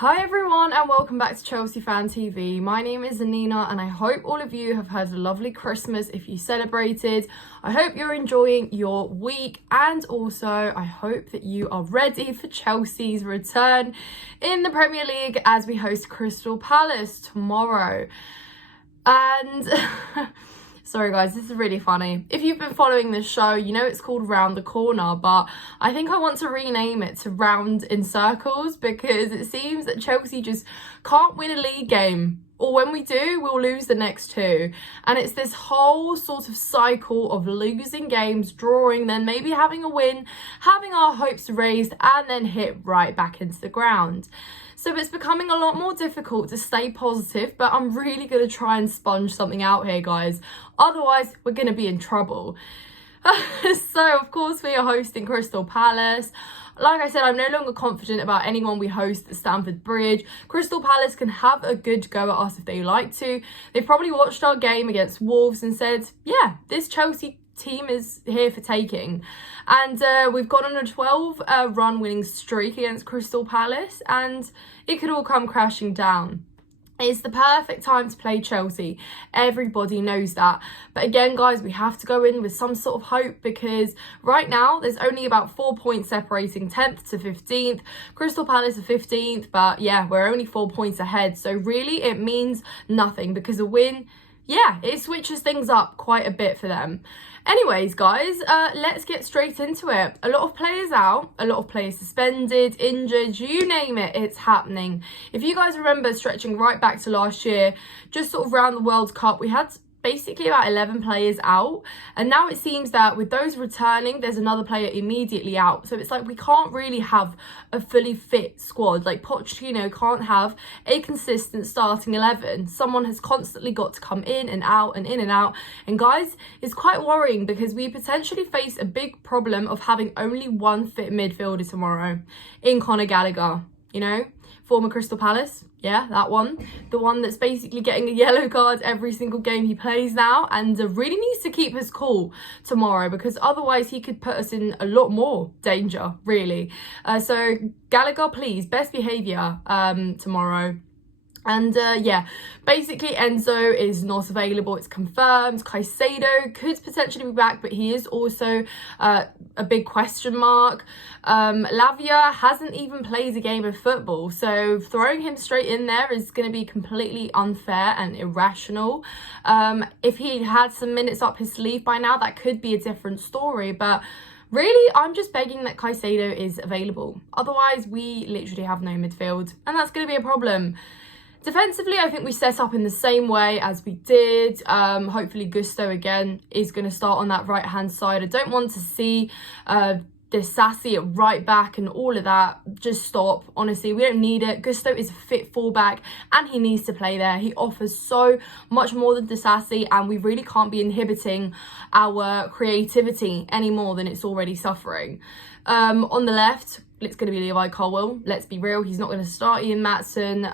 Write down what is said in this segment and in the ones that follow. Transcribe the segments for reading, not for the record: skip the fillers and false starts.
Hi everyone and welcome back to Chelsea Fan TV. My name is Anina and I hope all of you have had a lovely Christmas if you celebrated. I hope you're enjoying your week and also I hope that you are ready for Chelsea's return in the Premier League as we host Crystal Palace tomorrow. And sorry guys, this is really funny. If you've been following this show, you know it's called Round the Corner, but I think I want to rename it to Round in Circles because it seems that Chelsea just can't win a league game. Or when we do, we'll lose the next two. And it's this whole sort of cycle of losing games, drawing, then maybe having a win, having our hopes raised, and then hit right back into the ground. So it's becoming a lot more difficult to stay positive, but I'm really going to try and sponge something out here, guys. Otherwise, we're going to be in trouble. So, of course, we are hosting Crystal Palace. Like I said, I'm no longer confident about anyone we host at Stamford Bridge. Crystal Palace can have a good go at us if they like to. They've probably watched our game against Wolves and said, yeah, this Chelsea team is here for taking. And we've gone on a 12 run winning streak against Crystal Palace and it could all come crashing down. It's the perfect time to play Chelsea. Everybody knows that. But again, guys, we have to go in with some sort of hope because right now there's only about 4 points separating 10th to 15th. Crystal Palace are 15th, but yeah, we're only 4 points ahead. So really it means nothing because a win, yeah, it switches things up quite a bit for them. Anyways, guys, let's get straight into it. A lot of players out, a lot of players suspended, injured, you name it, it's happening. If you guys remember stretching right back to last year, just sort of around the World Cup, we had basically about 11 players out, and now it seems that with those returning there's another player immediately out, so it's like we can't really have a fully fit squad. Like Pochettino can't have a consistent starting 11. Someone has constantly got to come in and out and in and out, and guys, it's quite worrying because we potentially face a big problem of having only one fit midfielder tomorrow in Conor Gallagher, you know, former Crystal Palace. Yeah, that one. The one that's basically getting a yellow card every single game he plays now and really needs to keep his cool tomorrow because otherwise he could put us in a lot more danger, really. So Gallagher, please, best behaviour tomorrow. And yeah, basically Enzo is not available, it's confirmed. Caicedo could potentially be back, but he is also a big question mark. Lavia hasn't even played a game of football, so throwing him straight in there is going to be completely unfair and irrational. If he had some minutes up his sleeve by now, that could be a different story, but really, I'm just begging that Caicedo is available. Otherwise, we literally have no midfield, and that's going to be a problem. Defensively, I think we set up in the same way as we did. Hopefully Gusto again is going to start on that right-hand side. I don't want to see this Sassy at right back and all of that. Just stop. Honestly, we don't need it. Gusto is a fit fullback and he needs to play there. He offers so much more than Sassy, and we really can't be inhibiting our creativity any more than it's already suffering. On the left, it's going to be Levi Colwill. Let's be real, he's not going to start Ian Maatsen.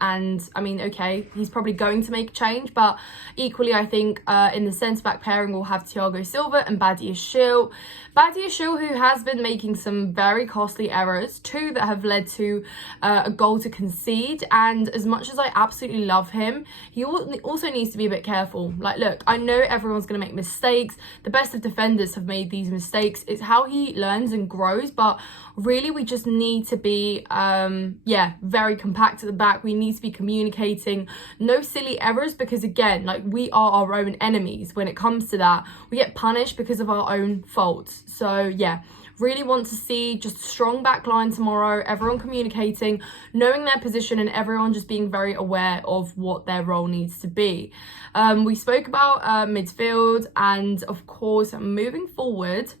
And I mean, okay, he's probably going to make a change, but equally I think in the centre-back pairing we'll have Thiago Silva and Badiashile. Badiashile, who has been making some very costly errors, two that have led to a goal to concede, and as much as I absolutely love him, he also needs to be a bit careful. Like, look, I know everyone's going to make mistakes. The best of defenders have made these mistakes. It's how he learns and grows, but really we just need to be very compact at the back. We need to be communicating, no silly errors, because again, like, we are our own enemies when it comes to that. We get punished because of our own faults. So yeah, really want to see just a strong back line tomorrow, everyone communicating, knowing their position, and everyone just being very aware of what their role needs to be. We spoke about midfield, and of course moving forward,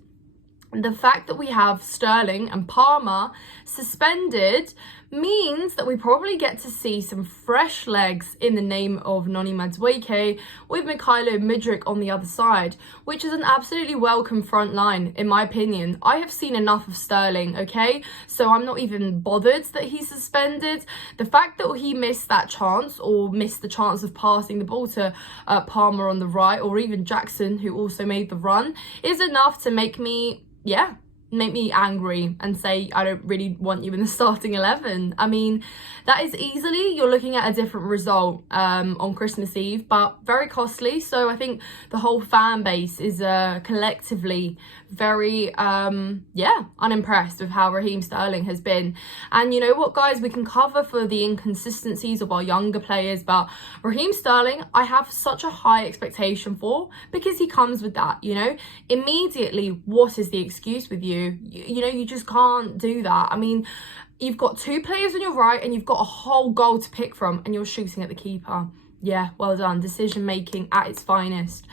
the fact that we have Sterling and Palmer suspended means that we probably get to see some fresh legs in the name of Noni Madueke with Mykhailo Mudryk on the other side, which is an absolutely welcome front line, in my opinion. I have seen enough of Sterling, okay? So I'm not even bothered that he's suspended. The fact that he missed that chance, or missed the chance of passing the ball to Palmer on the right, or even Jackson, who also made the run, is enough to make me, make me angry and say I don't really want you in the starting 11. I mean, that is easily, you're looking at a different result on Christmas Eve, but very costly. So I think the whole fan base is collectively very unimpressed with how Raheem Sterling has been. And you know what, guys, we can cover for the inconsistencies of our younger players, but Raheem Sterling I have such a high expectation for, because he comes with that, you know, immediately. What is the excuse with you? You know, you just can't do that. I mean, you've got two players on your right and you've got a whole goal to pick from, and you're shooting at the keeper. Yeah, well done. Decision making at its finest.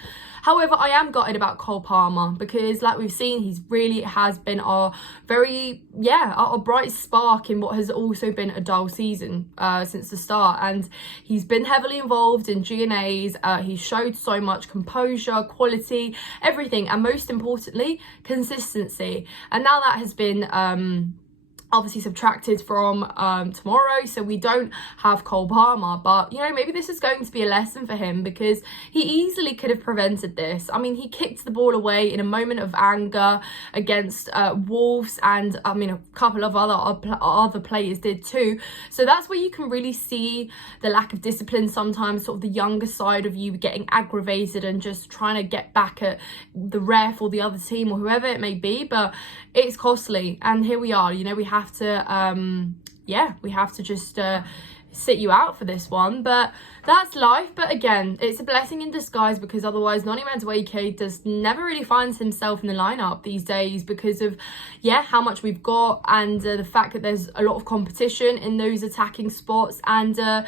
However, I am gutted about Cole Palmer, because like we've seen, he's really has been our bright spark in what has also been a dull season since the start. And he's been heavily involved in G&As. He showed so much composure, quality, everything, and most importantly, consistency. And now that has been obviously subtracted from tomorrow, so we don't have Cole Palmer. But you know, maybe this is going to be a lesson for him, because he easily could have prevented this. I mean, he kicked the ball away in a moment of anger against Wolves, and I mean a couple of other players did too. So that's where you can really see the lack of discipline sometimes, sort of the younger side of you getting aggravated and just trying to get back at the ref or the other team or whoever it may be. But it's costly, and here we are. You know, we have to just sit you out for this one, but that's life. But again, it's a blessing in disguise, because otherwise Noni Madueke never really finds himself in the lineup these days, because of how much we've got, and the fact that there's a lot of competition in those attacking spots. And I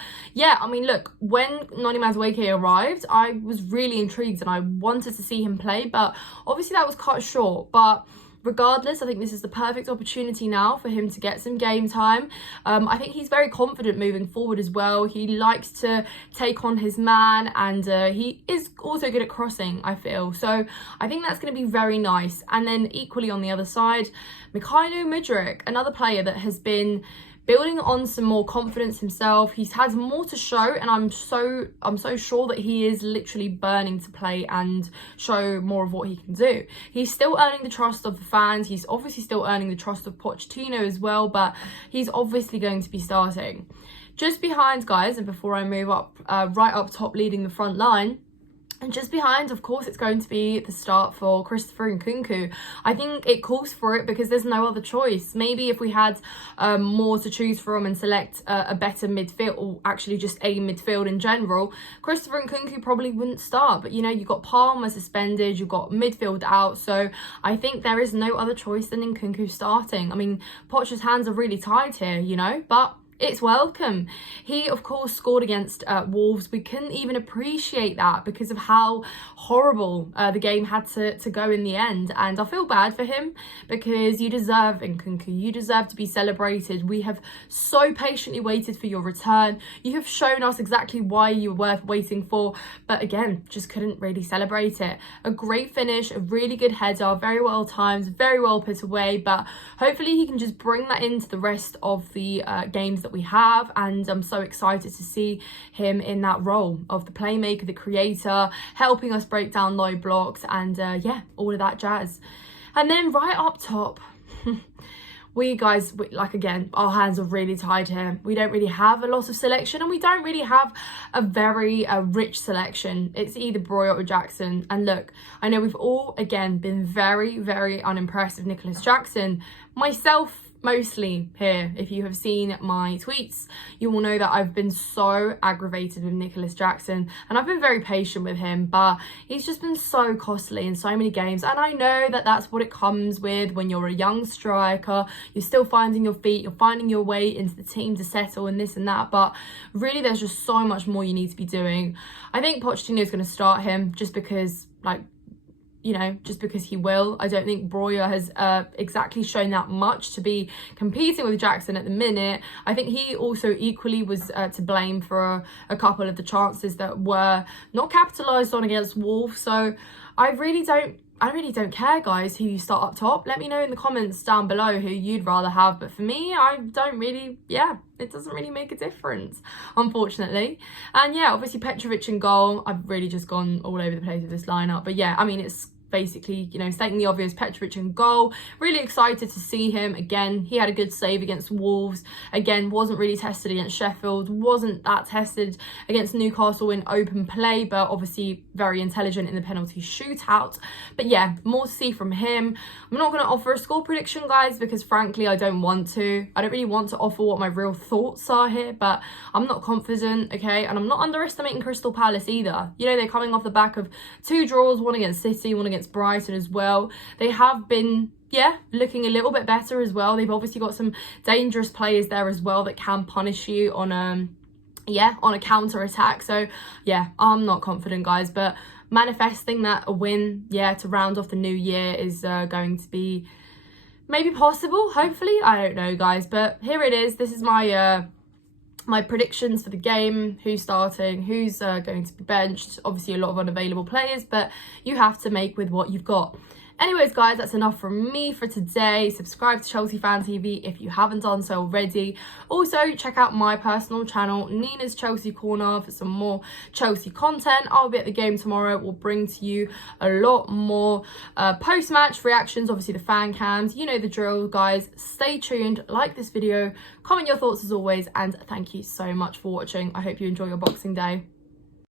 mean, look, when Noni Madueke arrived, I was really intrigued and I wanted to see him play, but obviously that was cut short. But regardless, I think this is the perfect opportunity now for him to get some game time. I think he's very confident moving forward as well. He likes to take on his man, and he is also good at crossing, I feel. So I think that's going to be very nice. And then equally on the other side, Mikhailo Mudryk, another player that has been building on some more confidence himself. He's had more to show, and I'm so sure that he is literally burning to play and show more of what he can do. He's still earning the trust of the fans. He's obviously still earning the trust of Pochettino as well, but he's obviously going to be starting. Just behind, guys, and before I move up, right up top leading the front line, and just behind, of course, it's going to be the start for Christopher Nkunku. I think it calls for it, because there's no other choice. Maybe if we had more to choose from and select a better midfield, or actually just a midfield in general, Christopher Nkunku probably wouldn't start. But, you know, you've got Palmer suspended, you've got midfield out. So I think there is no other choice than Nkunku starting. I mean, Poch's hands are really tied here, you know, but it's welcome. He, of course, scored against Wolves. We couldn't even appreciate that because of how horrible the game had to go in the end. And I feel bad for him, because you deserve, Nkunku, you deserve to be celebrated. We have so patiently waited for your return. You have shown us exactly why you were worth waiting for. But again, just couldn't really celebrate it. A great finish, a really good header, very well timed, very well put away. But hopefully he can just bring that into the rest of the games that we have, and I'm so excited to see him in that role of the playmaker, the creator, helping us break down low blocks, and all of that jazz. And then right up top, again, our hands are really tied here. We don't really have a lot of selection, and we don't really have a very rich selection. It's either Broja or Jackson. And look, I know we've all, again, been very, very unimpressed with Nicholas Jackson. Myself mostly here. If you have seen my tweets, you will know that I've been so aggravated with Nicholas Jackson, and I've been very patient with him, but he's just been so costly in so many games. And I know that that's what it comes with when you're a young striker. You're still finding your feet, you're finding your way into the team to settle and this and that, but really there's just so much more you need to be doing. I think Pochettino is going to start him just because, just because he will. I don't think Broja has exactly shown that much to be competing with Jackson at the minute. I think he also equally was to blame for a couple of the chances that were not capitalised on against Wolves. So I really don't care, guys, who you start up top. Let me know in the comments down below who you'd rather have. But for me, I don't really, it doesn't really make a difference, unfortunately. And obviously Petrovic in goal. I've really just gone all over the place with this lineup. But I mean, it's basically, you know, stating the obvious, Petrovic in goal. Really excited to see him again. He had a good save against Wolves. Again, wasn't really tested against Sheffield, wasn't that tested against Newcastle in open play, but obviously very intelligent in the penalty shootout. But yeah, more to see from him. I'm not going to offer a score prediction, guys, because frankly, I don't want to. I don't really want to offer what my real thoughts are here, but I'm not confident, okay? And I'm not underestimating Crystal Palace either. You know, they're coming off the back of 2 draws, one against City, one against Brighton as well. They have been, yeah, looking a little bit better as well. They've obviously got some dangerous players there as well that can punish you on a counter attack. So yeah, I'm not confident, guys, but manifesting that a win, yeah, to round off the new year is going to be maybe possible, hopefully. I don't know, guys, but here it is. This is my my predictions for the game, who's starting, who's going to be benched. Obviously a lot of unavailable players, but you have to make with what you've got. Anyways, guys, that's enough from me for today. Subscribe to Chelsea Fan TV if you haven't done so already. Also, check out my personal channel, Nina's Chelsea Corner, for some more Chelsea content. I'll be at the game tomorrow. We'll bring to you a lot more post-match reactions, obviously the fan cams. You know the drill, guys. Stay tuned, like this video, comment your thoughts as always, and thank you so much for watching. I hope you enjoy your Boxing Day.